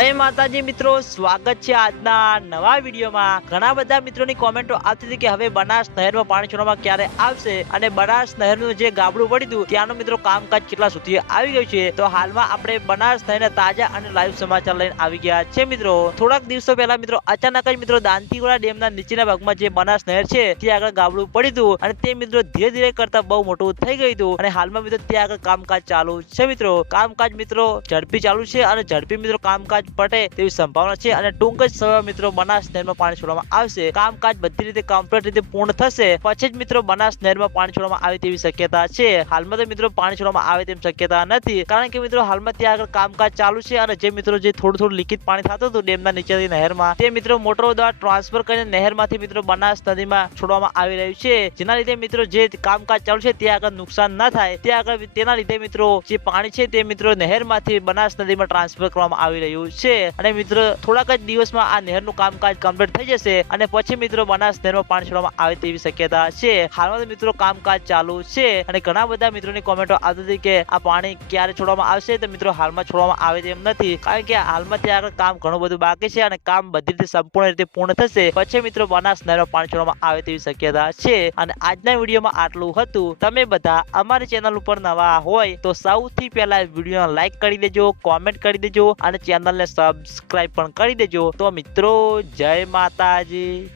જય માતાજી મિત્રો, સ્વાગત છે આજના નવા વિડીયોમાં। ઘણા બધા મિત્રોની કોમેન્ટો આવતી હતી કે હવે બનાસ નહેરમાં પાણી છોડવામાં ક્યારે આવશે અને બનાસ નહેરનું જે ગાબડું પડ્યું હતું ત્યાંનું મિત્રો કામકાજ કેટલા સુધી આવી ગયું છે। તો હાલમાં આપણે બનાસ નહેરના તાજા અને લાઈવ સમાચાર લઈને આવી ગયા છે મિત્રો। થોડાક દિવસો પહેલા મિત્રો અચાનક જ મિત્રો દાંતીવાડા ડેમના નીચેના ભાગમાં જે બનાસ નહેર છે ત્યાં આગળ ગાબડું પડ્યું હતું અને તે મિત્રો ધીરે ધીરે કરતા બહુ મોટું થઈ ગયું હતું અને હાલમાં મિત્રો ત્યાં આગળ કામકાજ ચાલુ છે મિત્રો। કામકાજ મિત્રો ઝડપી ચાલુ છે અને ઝડપી મિત્રો કામકાજ પટે તેવી સંભાવના છે અને ટૂંક જ સમયમાં મિત્રો બનાસ નહેરમાં પાણી છોડવામાં આવશે। કામકાજ બધી રીતે કમ્પ્લીટ રીતે પૂર્ણ થશે પછી જ મિત્રો બનાસ નહેરમાં પાણી છોડવામાં આવે તેવી શક્યતા છે। હાલમાં તો મિત્રો પાણી છોડવામાં આવે તેવી શક્યતા નથી, કારણ કે મિત્રો હાલમાં ત્યાં આગળ કામકાજ ચાલુ છે અને જે મિત્રો જે થોડું લીકેજ પાણી થતું હતું ડેમના નીચેથી નહેરમાં તે મિત્રો મોટરો દ્વારા ટ્રાન્સફર કરીને નહેરમાંથી મિત્રો બનાસ નદીમાં છોડવામાં આવી રહ્યું છે, જેના લીધે મિત્રો જે કામકાજ ચાલુ છે ત્યાં આગળ નુકસાન ના થાય ત્યાં આગળ તેના લીધે મિત્રો જે પાણી છે તે મિત્રો નહેરમાંથી બનાસ નદીમાં ટ્રાન્સફર કરવામાં આવી રહ્યું છે અને મિત્રો થોડાક જ દિવસમાં આ નહેરનું કામકાજ કમ્પ્લીટ થઈ જશે અને પછી મિત્રો બનાસ નહેરમાં પાણી છોડવામાં આવે તેવી શક્યતા છે। હાલમાં મિત્રો કામકાજ ચાલુ છે અને ઘણા બધા મિત્રોની કોમેન્ટો આવતી હતી કે આ પાણી ક્યારે છોડવામાં આવશે, તો મિત્રો હાલમાં છોડવામાં આવે તેમ નથી, કારણ કે હાલમાં ત્યાં આગળ કામ ઘણું બધું બાકી છે અને કામ બધી રીતે સંપૂર્ણ રીતે પૂર્ણ થશે પછી મિત્રો બનાસ નહેરમાં પાણી છોડવામાં આવે તેવી શક્યતા છે। અને આજના વિડીયોમાં આટલું હતું। તમે બધા અમારી ચેનલ ઉપર નવા હોય તો સૌથી પહેલા વિડીયો લાઈક કરી દેજો, કોમેન્ટ કરી દેજો અને ચેનલને સબસ્ક્રાઇબ પણ કરી દેજો। તો મિત્રો જય માતાજી।